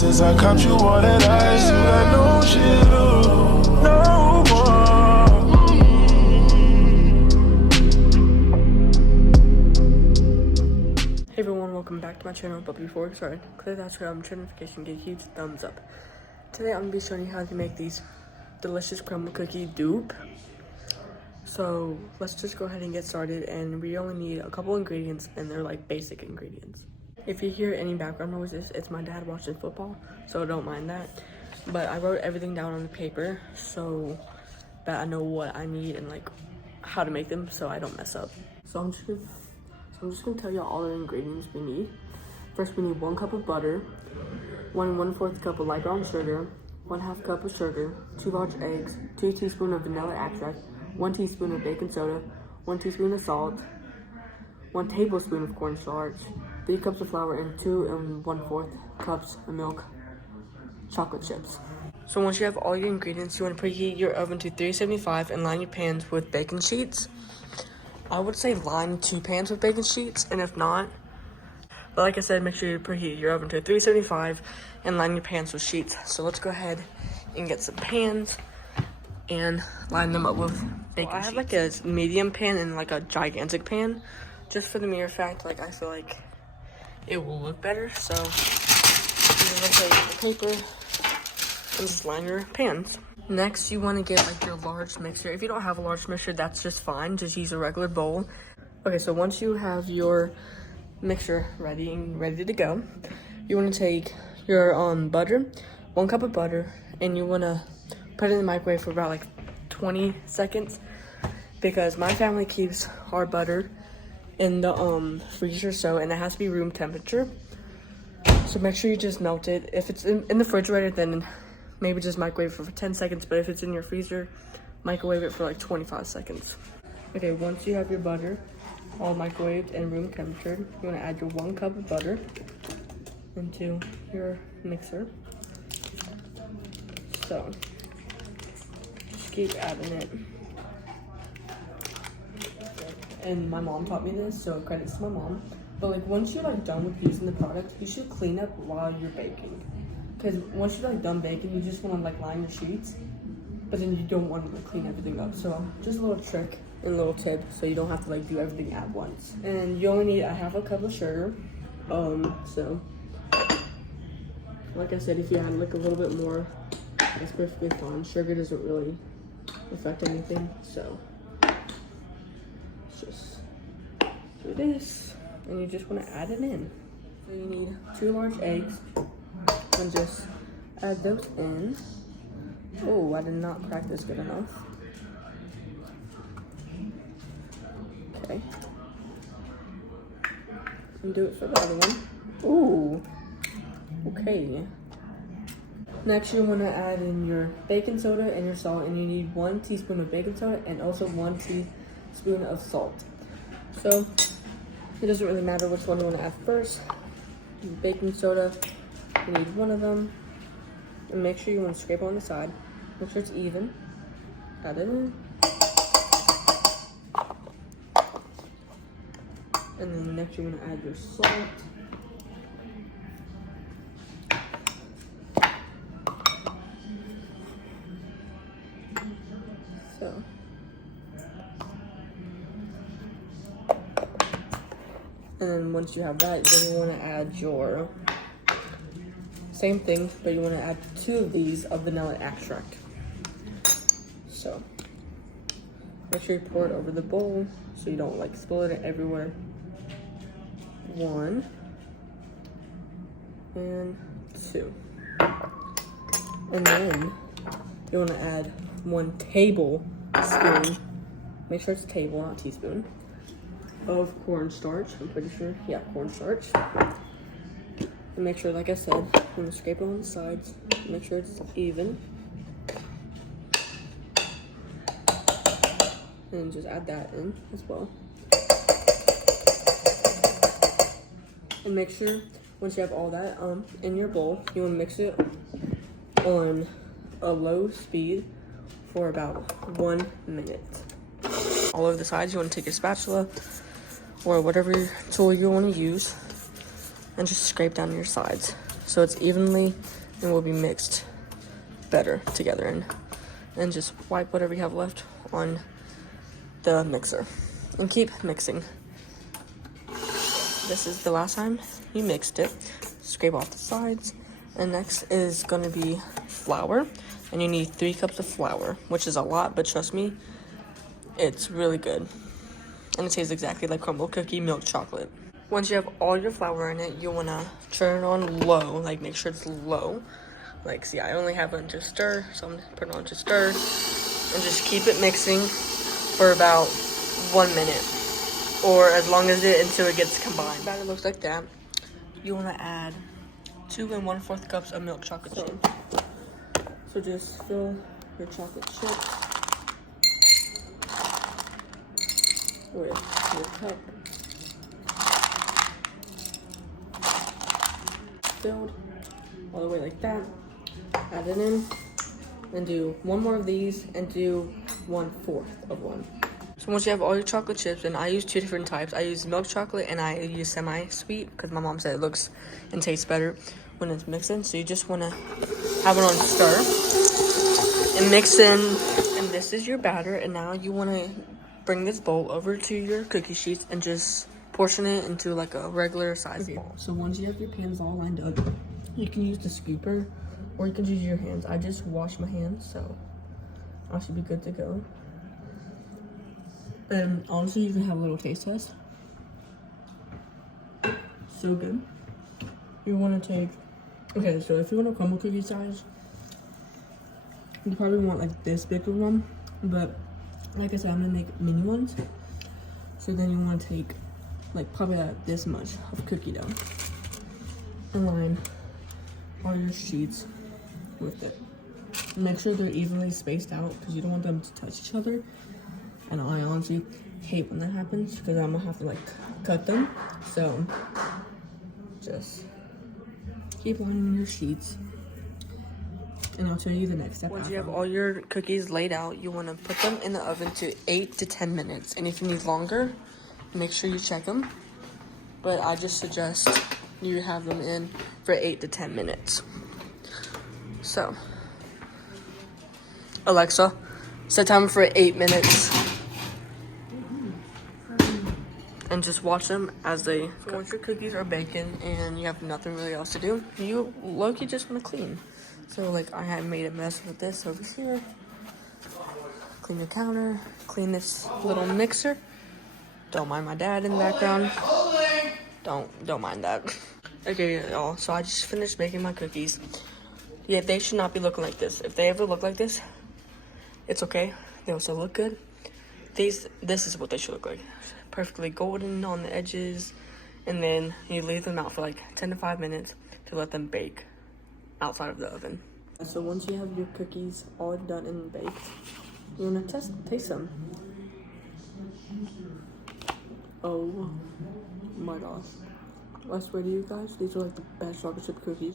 since I caught you all that ice. You got no chill, no more. Hey everyone, welcome back to my channel. But before we get started, click that subscribe notification, get a huge thumbs up. Today I'm going to be showing you how to make these delicious crumble cookie dupe. So let's just go ahead and get started, and we only need a couple ingredients, and they're like basic ingredients. If you hear any background noises, it's my dad watching football, so don't mind that. But I wrote everything down on the paper so that I know what I need and like how to make them so I don't mess up. So I'm just gonna tell you all the ingredients we need. First, we need 1 cup of butter, 1/4 cup of light brown sugar, 1/2 cup of sugar, 2 large eggs, 2 teaspoons of vanilla extract, 1 teaspoon of baking soda, 1 teaspoon of salt, 1 tablespoon of cornstarch, 3 cups of flour, and 2 1/4 cups of milk chocolate chips. So once you have all your ingredients, you want to preheat your oven to 375 and line your pans with baking sheets. I would say line 2 pans with baking sheets, and if not, but like I said, make sure you preheat your oven to 375 and line your pans with sheets. So let's go ahead and get some pans and line them up with baking sheets. I have like a medium pan and like a gigantic pan, just for the mere fact, like I feel like it will look better. So you're gonna take the paper and just line your pans. Next, you want to get like your large mixer. If you don't have a large mixer, that's just fine. Just use a regular bowl. Okay, so once you have your mixer ready to go, you want to take your butter, 1 cup of butter, and you want to put it in the microwave for about like 20 seconds because my family keeps our butter in the freezer, and it has to be room temperature. So make sure you just melt it. If it's in the refrigerator, then maybe just microwave it for 10 seconds, but if it's in your freezer, microwave it for like 25 seconds. Okay, once you have your butter all microwaved and room temperature, you want to add your 1 cup of butter into your mixer. So just keep adding it. And my mom taught me this, so credits to my mom. But like once you're like done with using the product, you should clean up while you're baking. Because once you're like done baking, you just want to like line your sheets, but then you don't want to like, clean everything up. So just a little trick and a little tip, so you don't have to like do everything at once. And you only need 1/2 cup of sugar. So like I said, if you add like a little bit more, that's perfectly fine. Sugar doesn't really affect anything, so just do this, and you just want to add it in. So you need 2 large eggs. And just add those in. Oh, I did not crack this good enough. Okay. And do it for the other one. Ooh. Okay. Next, you want to add in your baking soda and your salt, and you need 1 teaspoon of baking soda and also 1 teaspoon of salt. So it doesn't really matter which one you want to add first. Baking soda, you need 1 of them, and make sure you want to scrape on the side. Make sure it's even. Add it in. And then next you want to add your salt. So. And then once you have that, then you want to add your same thing, but you want to add 2 of these of vanilla extract. So make sure you pour it over the bowl so you don't like spill it everywhere. 1 and 2. And then you want to add 1 tablespoon, make sure it's table, not teaspoon, of cornstarch. I'm pretty sure, yeah, cornstarch. And make sure, like I said, you want to scrape it on the sides. Make sure it's even. And just add that in as well. And make sure, once you have all that in your bowl, you want to mix it on a low speed for about 1 minute. All over the sides, you want to take your spatula or whatever tool you want to use and just scrape down your sides. so it's evenly and will be mixed better together. And just wipe whatever you have left on the mixer and keep mixing. This is the last time you mixed it. Scrape off the sides. And next is going to be flour, and you need 3 cups of flour, which is a lot, but trust me, it's really good. And it tastes exactly like crumble cookie milk chocolate. Once you have all your flour in it, you want to turn it on low, like make sure it's low. Like, see, I only have it to stir, so I'm putting it on to stir. And just keep it mixing for about 1 minute, or as long as until it gets combined. Batter looks like that. You want to add 2 1/4 cups of milk chocolate chip. So just fill your chocolate chip with your cup. Filled all the way like that. Add it in, and do 1 more of these, and do 1/4 of one. So once you have all your chocolate chips, and I use 2 different types. I use milk chocolate and I use semi-sweet because my mom said it looks and tastes better when it's mixing. So you just want to have it on stir and mix in. And this is your batter. And now you want to bring this bowl over to your cookie sheets and just portion it into like a regular size bowl. So once you have your pans all lined up, you can use the scooper or you can use your hands. I just washed my hands, so I should be good to go. And honestly, you can have a little taste test. So good. You want to take, okay, so if you want a crumble cookie size, you probably want like this big of one, but like I said, I'm gonna make mini ones. So then you want to take like probably this much of cookie dough and line all your sheets with it. Make sure they're evenly spaced out because you don't want them to touch each other. And I honestly hate when that happens because I'm gonna have to like cut them. So just keep lining your sheets, and I'll show you the next step. Once you have all your cookies laid out, you want to put them in the oven to 8 to 10 minutes. And if you need longer, make sure you check them. But I just suggest you have them in for 8 to 10 minutes. So, Alexa, set timer for 8 minutes. And just watch them as they cook. So once your cookies are baking and you have nothing really else to do, you low-key just want to clean. So like I had made a mess with this over here. Clean the counter, clean this little mixer. Don't mind my dad in the background. Don't mind that. Okay, y'all, so I just finished making my cookies. Yeah, they should not be looking like this. If they ever look like this, it's okay. They also look good. This is what they should look like. Perfectly golden on the edges, and then you leave them out for like 10 to 5 minutes to let them bake outside of the oven. So once you have your cookies all done and baked, you want to taste them. Oh my gosh. I swear to you guys, these are like the best chocolate chip cookies.